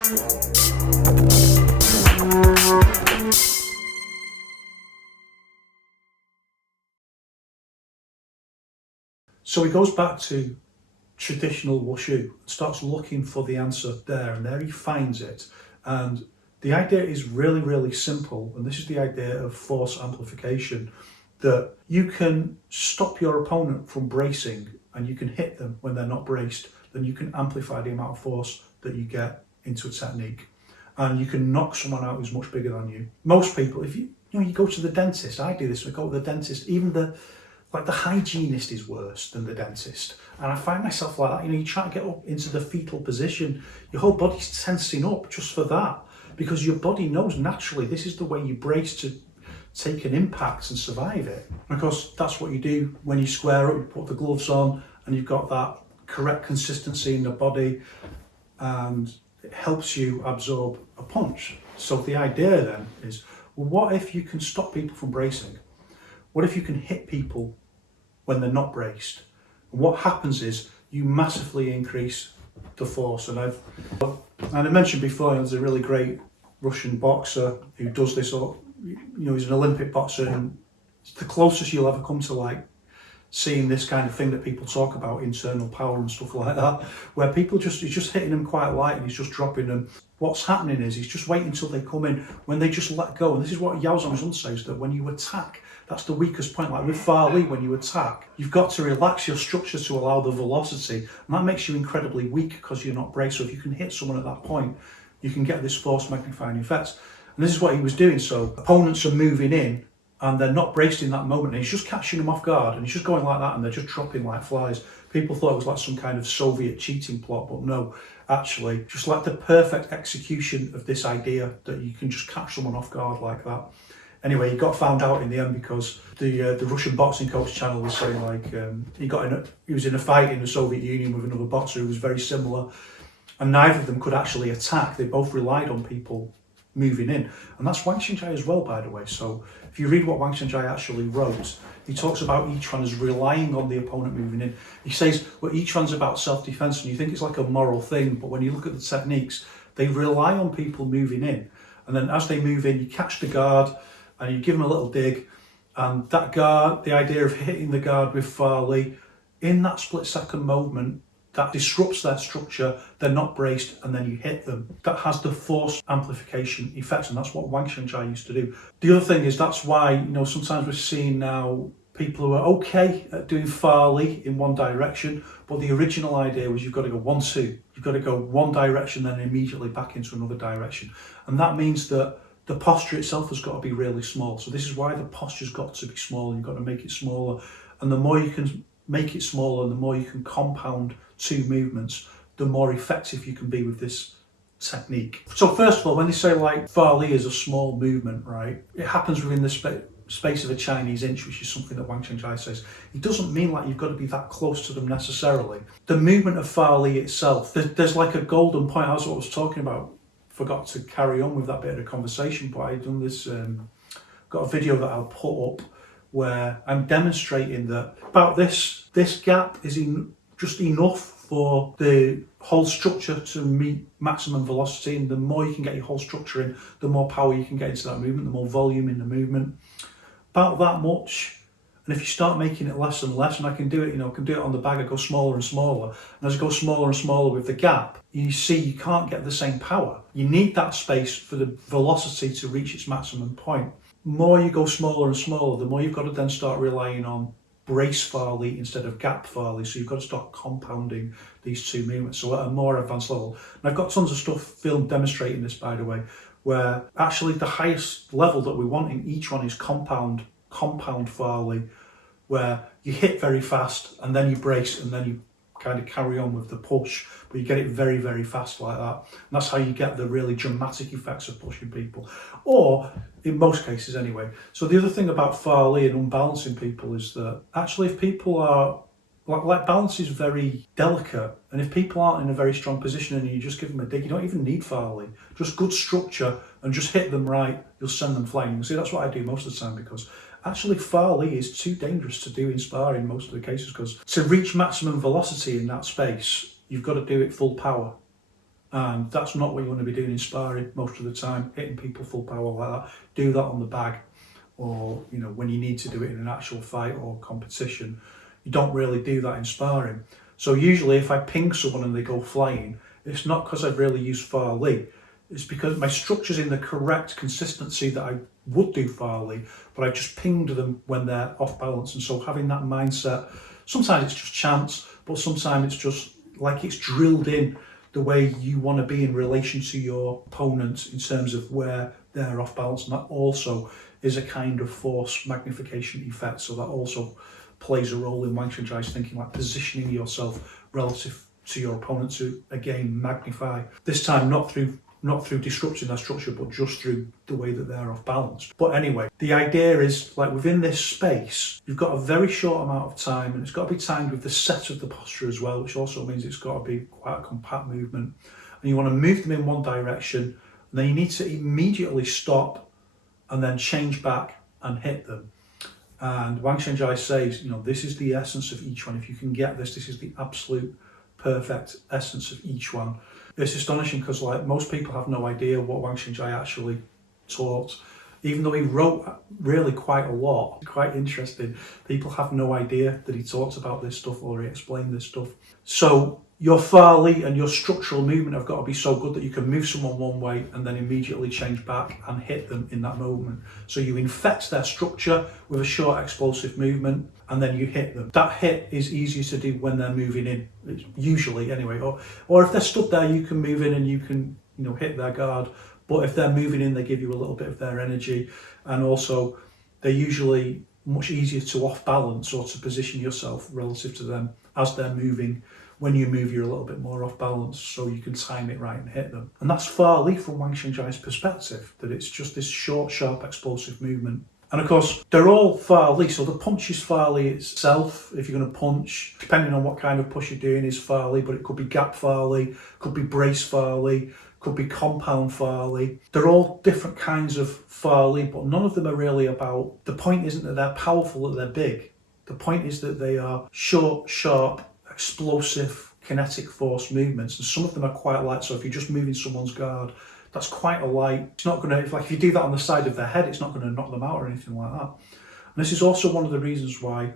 So he goes back to traditional wushu, starts looking for the answer there, and there he finds it. And the idea is really, really simple, and this is the idea of force amplification, that you can stop your opponent from bracing and you can hit them when they're not braced. Then you can amplify the amount of force that you get into a technique, and you can knock someone out who's much bigger than you. Most people, if you go to the dentist, I do this, I go to the dentist, even the hygienist is worse than the dentist. And I find myself like that, you try to get up into the fetal position, your whole body's tensing up just for that, because your body knows naturally this is the way you brace to take an impact and survive it. And of course, that's what you do when you square up, you put the gloves on and you've got that correct consistency in the body, and it helps you absorb a punch. So the idea then is, well, what if you can stop people from bracing? What if you can hit people when they're not braced? And what happens is you massively increase the force. And I mentioned before, there's a really great Russian boxer who does this. He's an Olympic boxer, and it's the closest you'll ever come to like seeing this kind of thing that people talk about, internal power and stuff like that, where he's just hitting them quite light and he's just dropping them. What's happening is he's just waiting until they come in. When they just let go, and this is what Yao Zhongzhen says, that when you attack, that's the weakest point. Like with Fa Li, when you attack, you've got to relax your structure to allow the velocity, and that makes you incredibly weak because you're not braced. So if you can hit someone at that point, you can get this force magnifying effect. And this is what he was doing. So opponents are moving in and they're not braced in that moment, and he's just catching them off guard, and he's just going like that, and they're just dropping like flies. People thought it was like some kind of Soviet cheating plot, but no, actually, just like the perfect execution of this idea that you can just catch someone off guard like that. Anyway, he got found out in the end because the Russian boxing coach channel was saying like he was in a fight in the Soviet Union with another boxer who was very similar, and neither of them could actually attack. They both relied on people moving in, and that's Wang Xiangzhai as well, by the way. So if you read what Wang Xiangzhai actually wrote, he talks about each one as relying on the opponent moving in. He says, well, each one's about self-defense, and you think it's like a moral thing, but when you look at the techniques, they rely on people moving in, and then as they move in, you catch the guard and you give them a little dig, and that guard, the idea of hitting the guard with Fa Li in that split-second moment, that disrupts their structure, they're not braced, and then you hit them. That has the force amplification effect, and that's what Wang Xiangzhai used to do. The other thing is, that's why, sometimes we're seeing now people who are okay at doing Fa Li in one direction, but the original idea was you've got to go 1-2. You've got to go one direction, then immediately back into another direction. And that means that the posture itself has got to be really small. So this is why the posture's got to be small, and you've got to make it smaller. And the more you can make it smaller, and the more you can compound two movements, the more effective you can be with this technique. So first of all, when they say like Fa Li is a small movement, right, it happens within the space of a Chinese inch, which is something that Wang Xiangzhai says. It doesn't mean like you've got to be that close to them necessarily. The movement of Fa Li itself, there's like a golden point. That's what I was talking about. Forgot to carry on with that bit of the conversation, but I've done this, got a video that I'll put up where I'm demonstrating that about this gap is just enough for the whole structure to meet maximum velocity, and the more you can get your whole structure in, the more power you can get into that movement, the more volume in the movement. About that much. And if you start making it less and less, and I can do it, I can do it on the bag, I go smaller and smaller. And as I go smaller and smaller with the gap, you see you can't get the same power. You need that space for the velocity to reach its maximum point. The more you go smaller and smaller, the more you've got to then start relying on brace Fa Li instead of gap Fa Li. So you've got to start compounding these two movements. So at a more advanced level, and I've got tons of stuff filmed demonstrating this, by the way, where actually the highest level that we want in each one is compound Fa Li, where you hit very fast and then you brace and then you kind of carry on with the push, but you get it very, very fast like that. And that's how you get the really dramatic effects of pushing people, or in most cases anyway. So the other thing about Fa Li and unbalancing people is that actually if people are, like balance is very delicate, and if people aren't in a very strong position and you just give them a dig, you don't even need Fa Li. Just good structure and just hit them right, you'll send them flying. See, that's what I do most of the time, because actually Fa Li is too dangerous to do in sparring most of the cases, because to reach maximum velocity in that space, you've got to do it full power. And that's not what you want to be doing in sparring most of the time, hitting people full power like that. Do that on the bag, or when you need to do it in an actual fight or competition. You don't really do that in sparring. So usually if I ping someone and they go flying, it's not because I've really used Farley. It's because my structure's in the correct consistency that I would do Farley, but I've just pinged them when they're off balance. And so having that mindset, sometimes it's just chance, but sometimes it's just like it's drilled in the way you want to be in relation to your opponent in terms of where they're off balance. And that also is a kind of force magnification effect. So that also plays a role in Wang Xiangzhai's thinking, like positioning yourself relative to your opponent to again magnify. This time not through disrupting their structure, but just through the way that they're off balance. But anyway, the idea is like within this space, you've got a very short amount of time, and it's got to be timed with the set of the posture as well, which also means it's got to be quite a compact movement. And you want to move them in one direction, and then you need to immediately stop and then change back and hit them. And Wang Xiangzhai says, this is the essence of each one. If you can get this, this is the absolute perfect essence of each one. It's astonishing because like most people have no idea what Wang Xiangzhai actually taught. Even though he wrote really quite a lot, quite interesting, people have no idea that he talks about this stuff or he explained this stuff. So your Farley and your structural movement have got to be so good that you can move someone one way and then immediately change back and hit them in that moment. So you infect their structure with a short explosive movement and then you hit them. That hit is easier to do when they're moving in, usually anyway. Or if they're stood there, you can move in and you can hit their guard. But if they're moving in, they give you a little bit of their energy. And also, they're usually much easier to off balance or to position yourself relative to them as they're moving. When you move, you're a little bit more off balance, so you can time it right and hit them. And that's Farley from Wang Xiangzhai's perspective, that it's just this short, sharp, explosive movement. And of course, they're all Farley, so the punch is Farley itself. If you're going to punch, depending on what kind of push you're doing, is Farley, but it could be gap Farley, could be brace Farley, could be compound Farley. They're all different kinds of Farley, but none of them are really about, the point isn't that they're powerful, that they're big. The point is that they are short, sharp, explosive, kinetic force movements, and some of them are quite light. So if you're just moving someone's guard, that's quite a light. It's not going to, if you do that on the side of their head, it's not going to knock them out or anything like that. And this is also one of the reasons why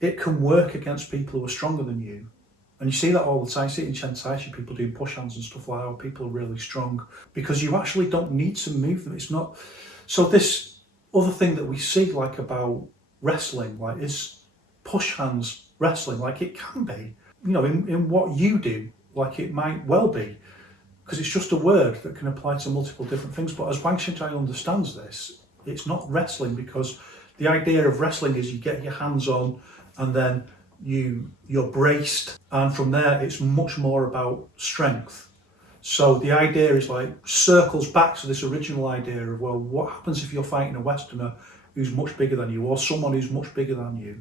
it can work against people who are stronger than you. And you see that all the time. You see it in Chen Tai Chi, people doing push hands and stuff like that, where people are really strong, because you actually don't need to move them. It's not. So this other thing that we see like about wrestling, like is push hands wrestling, like it can be, in what you do, like it might well be, because it's just a word that can apply to multiple different things. But as Wang Xiangzhai understands this, it's not wrestling, because the idea of wrestling is you get your hands on and then you're braced, and from there it's much more about strength. So the idea is like circles back to this original idea of, well, what happens if you're fighting a Westerner who's much bigger than you, or someone who's much bigger than you?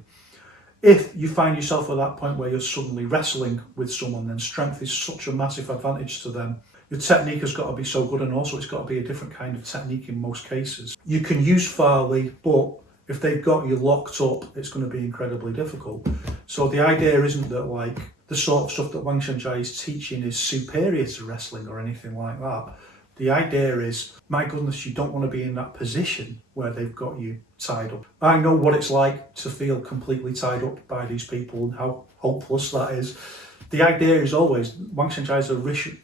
If you find yourself at that point where you're suddenly wrestling with someone, then strength is such a massive advantage to them. Your technique has got to be so good, and also it's got to be a different kind of technique in most cases. You can use Farley, but if they've got you locked up, it's going to be incredibly difficult. So the idea isn't that like the sort of stuff that Wang Xiangzhai is teaching is superior to wrestling or anything like that. The idea is, my goodness, you don't want to be in that position where they've got you tied up. I know what it's like to feel completely tied up by these people and how hopeless that is. The idea is always, Wang Xiangzhai's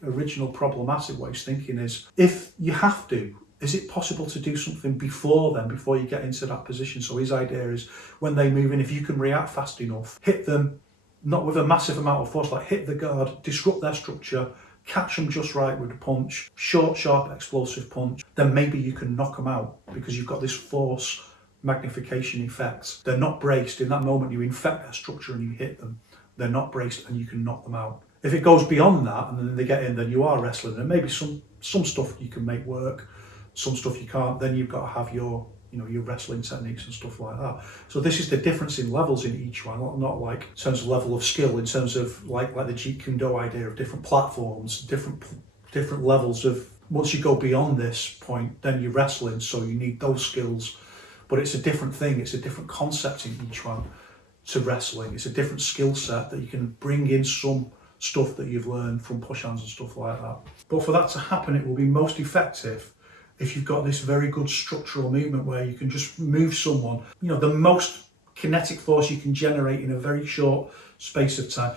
original problematic way of thinking is, if you have to, is it possible to do something before then, before you get into that position? So his idea is, when they move in, if you can react fast enough, hit them, not with a massive amount of force, like hit the guard, disrupt their structure, catch them just right with a punch, short, sharp, explosive punch, then maybe you can knock them out, because you've got this force magnification effect. They're not braced. In that moment, you infect their structure and you hit them. They're not braced and you can knock them out. If it goes beyond that and then they get in, then you are wrestling. And maybe some stuff you can make work, some stuff you can't. Then you've got to have your wrestling techniques and stuff like that. So this is the difference in levels in each one, not like in terms of level of skill, in terms of like the Jeet Kune Do idea of different platforms, different levels of, once you go beyond this point, then you're wrestling, so you need those skills. But it's a different thing, it's a different concept in each one to wrestling. It's a different skill set that you can bring in some stuff that you've learned from push hands and stuff like that. But for that to happen, it will be most effective if you've got this very good structural movement where you can just move someone, the most kinetic force you can generate in a very short space of time.